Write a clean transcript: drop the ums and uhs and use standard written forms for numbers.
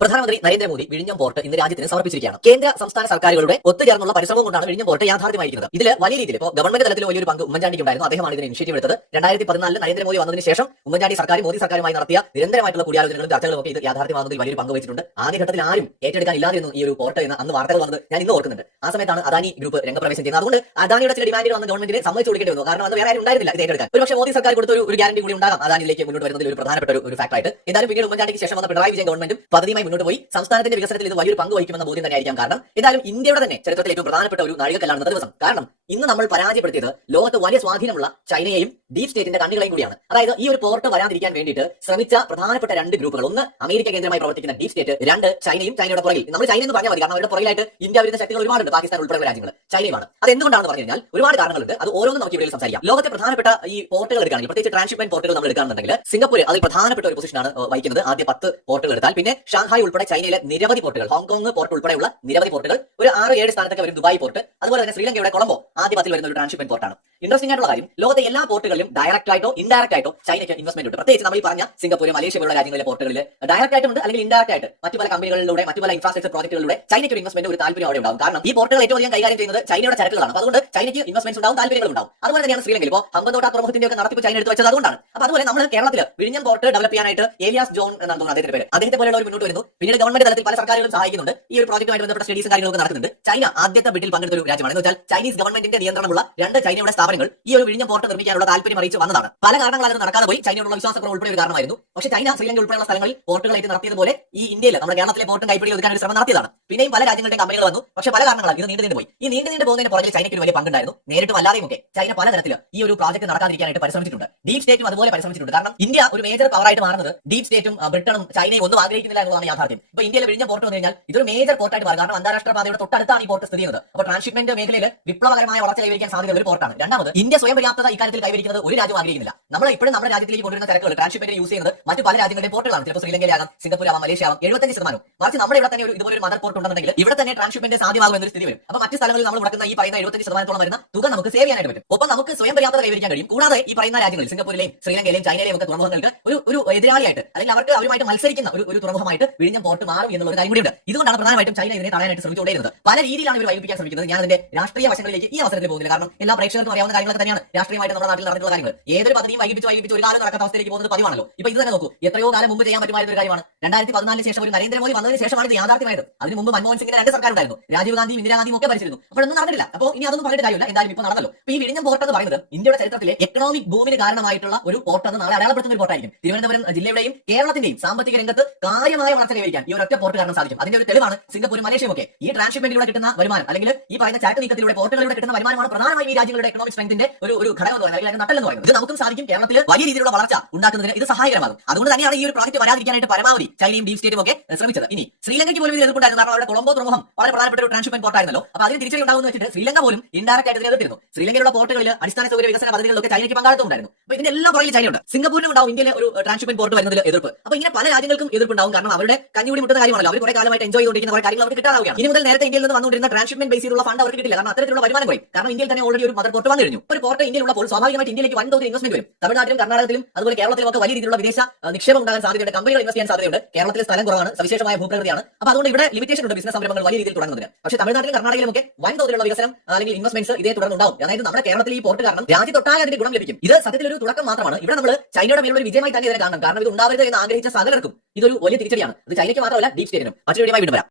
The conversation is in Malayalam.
പ്രധാനമന്ത്രി നരേന്ദ്രമോദി വിഴിഞ്ഞം പോർട്ട് ഇന്ന് രാജ്യത്തിന് സമർപ്പിച്ചിരിക്കുകയാണ്. കേന്ദ്ര സംസ്ഥാന സർക്കാരുകളുടെ ഒത്തുചേർന്നുള്ള പരിശ്രമം കൊണ്ടാണ് വിഴിഞ്ഞം പോർട്ട് യാഥാർത്ഥ്യമായിരിക്കുന്നത്. ഇതിൽ വലിയ രീതിയിൽ ഇപ്പോൾ ഗവൺമെന്റ് തലത്തിൽ വലിയൊരു പങ്ക് ഉമ്മൻചാണ്ടിക്ക് ഉണ്ടായിരുന്നു. അദ്ദേഹമാണ് ഇതിന് ഇനിഷ്യേറ്റീവ് എടുത്തത്. 2014 നരേന്ദ്രമോദി വന്നതിന് ശേഷം ഉമ്മൻചാണ്ടി സർക്കാർ മോദി സർക്കാരുമായി നടത്തിയ നിരന്തരമായിട്ടുള്ള കൂടിയാലോചനകളും ചർച്ചകളും ഒക്കെ ഇത് യാഥാർത്ഥ്യമാകുന്നതിൽ വലിയൊരു പങ്ക് വഹിച്ചിട്ടുണ്ട്. ആദ്യഘട്ടത്തിൽ ആരും ഏറ്റെടുക്കാൻ ഇല്ലാതിരുന്നു ഈ ഒരു പോർട്ട് എന്ന് അന്ന് വാർത്തകൾ വന്നത് ഞാൻ ഇന്ന് ഓർക്കുന്നുണ്ട്. ആ സമയത്താണ് അദാനി ഗ്രൂപ്പ് രംഗപ്രവേശം ചെയ്യുന്നത്. അതുകൊണ്ട് അദാനിയുടെ ചില ഡിമാൻഡുകൾ വന്ന് ഗവൺമെന്റിന് സമ്മതിച്ചു കൊടുക്കേണ്ടി വന്നു. കാരണം അത് വേറെ ആരും ഉണ്ടായിരുന്നില്ല ഇത് ഏറ്റെടുക്കാൻ. ഒരുപക്ഷെ മോദി സർക്കാർ കൊടുത്ത ഒരു ഗ്യാരണ്ടി കൂടി ഉണ്ടാകാം അദാനിയിലേക്ക് മുന്നോട്ട് വരുന്നതിൽ ഒരു പ്രധാനപ്പെട്ട ഒരു ഫാക്ടറായിട്ട്. എന്തായാലും പിന്നീട് ഉമ്മൻചാണ്ടിക്ക് ശേഷം വന്ന പിണറായി വിജയൻ ഗവൺമെന്റും പദ്ധതിയുമായി മുന്നോട്ട് പോയി സംസ്ഥാനത്തിന്റെ വികസനത്തിൽ ഇത് വലിയൊരു പങ്ക് വഹിക്കുമെന്ന ബോധ്യം തന്നെയായിരിക്കാം. കാരണം എന്തായാലും ഇന്ത്യയുടെ തന്നെ ചരിത്രത്തിൽ ഏറ്റവും പ്രധാനപ്പെട്ട ഒരു നാഴികക്കല്ലാണ് ഇന്നത്തെ ദിവസം. കാരണം ഇന്ന് നമ്മൾ പരാജയപ്പെടുത്തിയത് ലോകത്ത് വലിയ സ്വാധീനമുള്ള ചൈനയെയും ഡീപ് സ്റ്റേറ്റിന്റെ കണ്ണുകളെയും കൂടിയാണ്. അതായത് ഈ ഒരു പോർട്ട് വരാതിരിക്കാൻ വേണ്ടിയിട്ട് ശ്രമിച്ച പ്രധാനപ്പെട്ട രണ്ട് ഗ്രൂപ്പുകൾ, ഒന്ന് അമേരിക്ക കേന്ദ്രമായി പ്രവർത്തിക്കുന്ന ഡീപ് സ്റ്റേറ്റ്, രണ്ട് ചൈനയും ചൈനയുടെ പുറകിൽ. നമ്മൾ ചൈന എന്ന് പറഞ്ഞാൽ മതി, കാരണം അവരുടെ പുറകിലായിട്ട് ഇന്ത്യ വരുന്ന ശക്തികൾ ഒരുപാടുണ്ട്. പാകിസ്ഥാൻ ഉൾപ്പെടെയുള്ള രാജ്യങ്ങൾ ചൈനയുമാണ്. അത് എന്തുകൊണ്ടാണെന്ന് പറഞ്ഞു കഴിഞ്ഞാൽ ഒരുപാട് കാരണങ്ങളുണ്ട്. അത് ഓരോന്നും നമുക്ക് ഇവിടെ സംസാരിക്കാം. ലോകത്തെ പ്രധാനപ്പെട്ട ഈ പോർട്ടുകൾ എടുക്കുകയാണെങ്കിൽ, പ്രത്യേകിച്ച് ട്രാൻസ്ഷിപ്മെന്റ് പോർട്ടുകൾ നമ്മൾ എടുക്കുകയാണെന്നുണ്ടെങ്കിൽ സിംഗപ്പൂർ അതിൽ പ്രധാനപ്പെട്ട ഒരു പൊസിഷനാണ് വഹിക്കുന്നത്. ആദ്യ 10 പോർട്ടുകൾ എടുത്താൽ പിന്നെ ഷാങ്ഹായ് ഉൾപ്പെടെ ചൈനയിലെ നിരവധി പോർട്ടുകൾ, ഹോങ്കോങ് പോർട്ട് ഉൾപ്പെടെയുള്ള നിരവധി പോർട്ടുകൾ, ഒരു 6-7 സ്ഥാനത്തൊക്കെ വരും ദുബായ് പോർട്ട്. അതുപോലെ തന്നെ ശ്രീലങ്കയുടെ കൊളംബോ ആദ്യ 10 വരുന്ന ഒരു ട്രാൻസ്ഷിപ്മെന്റ് പോർട്ടാണ്. ഇൻട്രസ്റ്റിംഗ് ആയിട്ടുള്ള കാര്യം, ലോകത്തെ എല്ലാ പോർട്ടുകളിലും ഡയറക്റ്റ് ആയിട്ടോ ഇൻഡയറക്റ്റ് ആയിട്ടോ ചൈനയ്ക്ക് ഇൻവെസ്റ്റ്മെന്റ് ഉണ്ട്. പ്രത്യേകിച്ച് നമ്മൾ ഈ പറഞ്ഞ സിംഗപ്പൂർ, മലേഷ്യ പോലുള്ള രാജ്യങ്ങളിലെ പോർട്ടുകളിൽ ഡയറക്റ്റ് ആയിട്ടുണ്ട്, അല്ലെങ്കിൽ ഇൻഡയറക്റ്റ് ആയിട്ട് മറ്റു പല കമ്പനികളിലൂടെ മറ്റു പല ഇൻഫ്രാസ്ട്രക്ചർ പ്രോജക്റ്റുകളിലൂടെ ചൈനയ്ക്ക് ഒരു ഇൻവെസ്റ്റ്മെന്റ്, ഒരു താല്പര്യം അവിടെ ഉണ്ടാവും. കാരണം ഈ പോർട്ടുകൾ ഏറ്റവും അധികം കൈകാര്യം ചെയ്യുന്നത് ചൈനയുടെ ചരക്കുകളാണ്. അതുകൊണ്ട് ചൈനയ്ക്ക് ഇൻവെസ്റ്റ്മെന്റ് ഉണ്ടാവും, താല്പര്യങ്ങൾ ഉണ്ടാവും. അതുപോലെ തന്നെയാണ് ശ്രീലങ്കയിൽ ഇപ്പോൾ ഹമ്പന്തോട്ട തുറമുഖത്തിന്റെ ഒക്കെ നടത്തിപ്പ് ചൈന എടുത്ത് വെച്ചത് അതുകൊണ്ടാണ്. അപ്പോൾ അതുപോലെ നമ്മൾ കേരളത്തിൽ വിഴിഞ്ഞം പോർട്ട് ഡെവലപ്പ് ചെയ്യാനായിട്ട് ഏലിയാസ് ജോൺ എന്നാണ് തോന്നുന്നത് അദ്ദേഹത്തിന്റെ പേര്, അദ്ദേഹത്തെ പോലെയുള്ള ഒരു മുന്നോട്ട് വരുന്നു. പിന്നീട് ഗവൺമെന്റ് തലത്തിൽ പല സർക്കാരുകളും സഹായിക്കുന്നുണ്ട്. ഈ ഒരു പ്രോജക്റ്റുമായി ബന്ധപ്പെട്ട സ്റ്റഡീസും കാര്യങ്ങളൊക്കെ നടക്കുന്നുണ്ട്. ചൈന ആദ്യത്തെ ബിഡിൽ പങ്കെടുത്ത ഒരു രാജ്യമാണ്. എന്ന് വെച്ചാൽ ചൈനീസ് ഗവൺമെന്റിന്റെ നിയന്ത്രണമുള്ള 2 ചൈനയുടെ സ്ഥാപനങ്ങൾ ഈ ഒരു വിഴിഞ്ഞം പോർട്ട് നിർമ്മിക്കാനുള്ള താല്പര്യം അറിയിച്ച് വന്നതാണ്. പല കാരണങ്ങളാൽ അത് നടക്കാതെ പോയി. ചൈനയോടുള്ള വിശ്വാസക്കുറവ് ഉൾപ്പെടെ ഒരു കാരണമായിരുന്നു. പക്ഷേ ചൈന ശ്രീലങ്ക ഉൾപ്പെടെയുള്ള സ്ഥലങ്ങളിൽ പോർട്ടുകളായിട്ട് നടത്തിയതുപോലെ ഈ ഇന്ത്യയിൽ നമ്മുടെ കേരളത്തിലെ പോർട്ടും കൈപ്പിടി ഒതുക്കാൻ ഒരു ശ്രമം നടത്തിയതാണ്. പിന്നെയും പല രാജ്യങ്ങളുടെയും കമ്പനികൾ വന്നു. പക്ഷേ പല കാരണങ്ങളാൽ ഇത് നീണ്ടു പോയി. ഈ നീണ്ടു പോകുന്നതിന് പുറകിൽ ചൈനയ്ക്ക് ഒരു വലിയ പങ്കുണ്ടായിരുന്നു. നേരിട്ടും അല്ലാതെയും ഒക്കെ ചൈന പലതരത്തിൽ ഈ ഒരു പ്രോജക്ട് നടക്കാതിരിക്കാനായിട്ട് പരിശ്രമിച്ചിട്ടുണ്ട്. ഡീപ് സ്റ്റേറ്റും അതുപോലെ പരിശ്രമിച്ചിട്ടുണ്ട്. കാരണം ഇന്ത്യ ഒരു മേജർ പവറായിട്ട് മാറുന്നത് ഡീപ് സ്റ്റേറ്റും ബ്രിട്ടനും ചൈനയും ഒന്നും ആഗ്രഹിക്കുന്നില്ല എന്നുള്ളതാണ് യാഥാർത്ഥ്യം. ഇപ്പോൾ ഇന്ത്യയിലെ വിഴിഞ്ഞ പോർട്ട് വന്നു കഴിഞ്ഞാൽ ഇതൊരു മേജർ പോർട്ടായിട്ട് മാറും. കാരണം അന്താരാഷ്ട്ര പാതയുടെ തൊട്ടടുത്താണ് ഈ പോർട്ട് സ്ഥിതി ചെയ്യുന്നത്. അപ്പോൾ ട്രാൻസ്ഷിപ്മെന്റ് മേഖലയിൽ വിപ്ലവകരമായ വളർച്ച കൈവരിക്കാൻ സാധ്യതയുള്ള ഒരു പോർട്ടാണ്. രണ്ടാമത്, ഇന്ത്യ സ്വയം പര്യാപ്തത ഇക്കാര്യത്തിൽ കൈവരിക്കുന്നത് ഒരു രാജ്യം ആഗ്രഹിക്കുന്നില്ല. നമ്മൾ ഇപ്പോഴും നമ്മുടെ രാജ്യത്തിലേക്ക് കൊണ്ടുവരുന്ന ചരക്കുകൾ ട്രാൻസ്ഷിപ്മെന്റ് യൂസ് ചെയ്യുന്നത് മറ്റു പല രാജ്യങ്ങളുടെ പോർട്ടുകളാണ്. ചിലപ്പോൾ ശ്രീലങ്കയിലാകാം, സിംഗപ്പൂർ ആവാം, മലേഷ്യ ആവാം. 75%. മറിച്ച് നമ്മുടെ ഇവിടെ തന്നെ ഇതുപോലെ ഒരു മദർ പോർട്ട് ഉണ്ടെന്നുണ്ടെങ്കിൽ ഇവിടെ തന്നെ ട്രാൻസ്ഷിപ്മെന്റ് സാധ്യമാകും എന്നൊരു സ്ഥിതി വരും. അപ്പോൾ മറ്റു സ്ഥലങ്ങളിൽ നമ്മൾ മുടക്കുന്ന ഈ പറയുന്ന 75% വരുന്ന തുക നമുക്ക് സേവ് ചെയ്യാനായിട്ട് പറ്റും. ഒപ്പം നമുക്ക് സ്വയം പര്യാപ്തത കൈവരിക്കാൻ കഴിയും. കൂടാതെ ഈ പറയുന്ന രാജ്യങ്ങളിൽ സിംഗപ്പൂരിലെയും ശ്രീലങ്കയിലെയും ചൈനയിലെയും ഒക്കെ തുറമുഖങ്ങൾക്ക് ഒരു എതിരാളിയായിട്ട്, അല്ലെങ്കിൽ അവർക്ക് അവരുമായിട്ട് മത്സരിക്കുന്ന ഒരു തുറമുഖമായിട്ട് വിഴിഞ്ഞം പോർട്ട് മാറും എന്നുള്ള ഒരു കാര്യം കൂടിയുണ്ട്. ഇതുകൊണ്ടാണ് പ്രധാനമായിട്ടും ചൈന ഇതിനെ തടയാനായിട്ട് ശ്രമിച്ചുകൊണ്ടിരുന്നത്. പല രീതിയിലാണ് ഇവർ വൈകിപ്പിക്കാൻ ശ്രമിക്കുന്നത്. ഞാൻ അതിന്റെ രാഷ്ട്രീയ വശങ്ങളിലേക്ക് ഈ അവസരത്തിൽ പോകുന്നില്ല. കാരണം എല്ലാ പ്രേക്ഷകർക്കും അറിയാവുന്ന കാര്യങ്ങളൊക്കെ തന്നെയാണ് രാഷ്ട്രീയമായിട്ട് നമ്മുടെ നാട്ടിൽ നടന്നിട്ടുള്ള കാര്യങ്ങൾ. ഏതൊരു പദ്ധതിയും വൈകിപ്പിച്ച് ഒരു കാലം നടക്കാത്ത അവസ്ഥയിലേക്ക് പോകുന്നത് പതിവാണല്ലോ. ഇപ്പോൾ ഇത് തന്നെ നോക്കൂ, എത്രയോ കാലം മുമ്പ് ചെയ്യാൻ പറ്റുമായിരുന്ന ഒരു കാര്യമാണ്. 2014 ശേഷം ഒരു നരേന്ദ്രമോദി വന്നതിന് ശേഷമാണ് ഇത് യാഥാർത്ഥ്യമായത്. അതിന് മുമ്പ് മൻമോഹൻ സിംഗിന്റെ 2 സർക്കാരുണ്ടായിരുന്നു. രാജീവ് ഗാന്ധിയും ഇന്ദിരാഗാന്ധിയും ഒക്കെ ഭരിച്ചിരുന്നു. അപ്പോഴൊന്നും നടന്നില്ല. അപ്പോൾ ഇനി അതൊന്നും പറഞ്ഞിട്ട് കാര്യമില്ല. എന്തായാലും ഇപ്പോൾ നടന്നല്ലോ. അപ്പോൾ ഈ വിഴിഞ്ഞം പോർട്ട് എന്ന് പറയുന്നത് ഇന്ത്യയുടെ ചരിത്രത്തിലെ എക്കണോമിക് ബൂമിന് കാരണമായിട്ടുള്ള ഒരു പോർട്ട് എന്ന് നാളെ അടയാളപ്പെടുത്തുന്ന ഒരു പോർട്ടായിരിക്കും. തിരുവനന്തപുരം ജില്ലയുടെയും കേരളത്തിന്റെയും സാമ്പത്തിക രംഗത്ത് കാര്യമായ വളർച്ച കൈവരിക്കാൻ ഈ ഒരൊറ്റ പോർട്ട് കാരണം സാധിക്കും. അതിന്റെ ഒരു തെളിവാണ് സിംഗപ്പൂരും മലേഷ്യയും ഒക്കെ. ഈ ട്രാൻസ്ഷിപ്മെന്റിലൂടെ കിട്ടുന്ന വരുമാനം, അല്ലെങ്കിൽ ഈ പറയുന്ന ചരക്ക് നീക്കത്തിലൂടെ പോർട്ടുകളിലൂടെ കിട്ടുന്ന വരുമാനമാണ് പ്രധാനമായും ഈ രാജ്യങ്ങളുടെ എക്കണോമിക് സ്ട്രെങ്ത്തിന്റെ ഒരു ഘടകം എന്ന് പറയുന്നത്, അല്ലെങ്കിൽ നട്ടെല്ലെന്ന് പറയുന്നത്. ഇത് നമുക്കും സാധിക്കും. കേരളത്തിൽ വലിയ രീതിയിലുള്ള വളർച്ച ഉണ്ടാക്കുന്നതിന് ഇത് സഹായകരമാകും. അതുകൊണ്ട് തന്നെയാണ് ഈ ഒരു പ്രോജക്ട് വരാതിരിക്കാനായിട്ട് പരമാവധി ചൈനയും ഡീപ് സ്റ്റേറ്റും ഒക്കെ ശ്രമിച്ചത്. ഇനി ശ്രീലങ്കയ്ക്ക് പോലും ഇത് എതിർപ്പുണ്ടായിരുന്നു. കാരണം അവിടെ കൊളംബോ തുറമുഖം വളരെ പ്രധാനപ്പെട്ട ഒരു ട്രാൻസ്ഷിപ്മെന്റ് പോർട്ടായിരുന്നല്ലോ. അപ്പോൾ അതിന് തിരിച്ചടി ഉണ്ടാകുമെന്ന് വെച്ചിട്ട് ശ്രീലങ്ക പോലും ഇൻഡയറക്റ്റ് ആയിട്ട് എതിർത്തിരുന്നു. ശ്രീലങ്കയിലുള്ള പോർട്ടുകളിൽ അടിസ്ഥാന സൗകര്യ വികസന പദ്ധതികളിലൊക്കെ ചൈനയ്ക്ക് പങ്കാളിത്തം ഉണ്ടായിരുന്നു. അപ്പോൾ ഇതിന്റെ എല്ലാ പുറകിൽ ചൈനയുണ്ട്. സിംഗപ്പൂരിനും ഉണ്ടാവും ഇന്ത്യയിലെ ഒരു ട്രാൻസ്ഷിപ്മെന്റ് പോർട്ട് വരുന്നതിൽ എതിർപ്പ്. അപ്പോൾ ഇങ്ങനെ പല രാജ്യങ്ങൾക്കും എതിർപ്പുണ്ടാവും. കാരണം അവരുടെ കഞ്ഞുകൂടി മുട്ടുന്ന കാര്യമാണല്ലോ. അവർ കുറെ കാലമായിട്ട് എൻജോയ് ചെയ്തുകൊണ്ടിരിക്കുന്ന കുറെ കാര്യങ്ങൾ അവർക്ക് കിട്ടാനാവുകയാണ്. ഇനി മുതൽ നേരത്തെ ഇന്ത്യയിൽ നിന്ന് വന്നുകൊണ്ടിരുന്ന ട്രാൻസ്ഷിപ്മെന്റ് ബേസ് ചെയ്തുള്ള ഫണ്ട് അവർക്ക് കിട്ടില്ല. കാരണം അത്തരത്തിലുള്ള വരുമാനം കുറയും. കാരണം ഇന്ത്യയിൽ തന്നെ ഓൾറെഡി ഒരു മദർ പോർട്ട് വന്നു കഴിഞ്ഞു. ഒരു പോർട്ട് ഇന്ത്യയിലുള്ളപ്പോൾ സ്വാഭാവികമായിട്ട് ഇന്ത്യയിലേക്ക് വൻതോതിൽ ഇൻവെസ്റ്റ്മെന്റ് വരും. തമിഴ്നാട്ടിലും കർണാടകത്തിലും അതുപോലെ കേരളത്തിലും ഒക്കെ വലിയ രീതിയിലുള്ള വിദേശ നിക്ഷേപം ഉണ്ടാകാൻ സാധ്യതയുണ്ട്. കമ്പനികൾ ഇൻവെസ്റ്റ് ചെയ്യാൻ സാധ്യതയുണ്ട്. കേരളത്തിൽ സ്ഥലം കുറവാണ്, സവിശേഷമായ ഭൂപ്രകൃതിയാണ്. അപ്പോൾ അതുകൊണ്ട് ഇവിടെ ലിമിറ്റേഷൻ ഉണ്ട് ബിസിനസ് സംരംഭങ്ങൾ വലിയ രീതിയിൽ തുടങ്ങുന്നതിന്. പക്ഷേ തമിഴ്നാട്ടിലും കർണാടകയിലും ഒക്കെ വൻതോതിലുള്ള വികസനം അല്ലെങ്കിൽ ഇൻവെസ്റ്റ്മെന്റ്സ് ഇതേ തുടർന്നുണ്ടാവും. അതായത് നമ്മുടെ കേരളത്തിൽ ഈ പോർട്ട് കാരണം രാജ്യത്തൊട്ടാകെ അതിന്റെ ഗുണം ലഭിക്കും. ഇത് സത്യത്തിൽ ഒരു തുടക്കം മാത്രമാണ്. ഇവിടെ നമ്മൾ ചൈനയുടെ മേലുള്ള ഒരു വിജയമായി തന്നെ ഇതിനെ കാണണം. കാരണം ഇത് ഉണ്ടാവരുത് എന്ന് ആഗ്രഹിച്ച സകലർക്കും ഇതൊരു വലിയ തിരിച്ചടിയാണ്. ഇത് ചൈനയ്ക്ക് മാത്രമല്ല ഡീപ് സ്റ്റേറ്റിനും. മറ്റൊരു വീഡിയോയുമായി വീണ്ടും വരാം.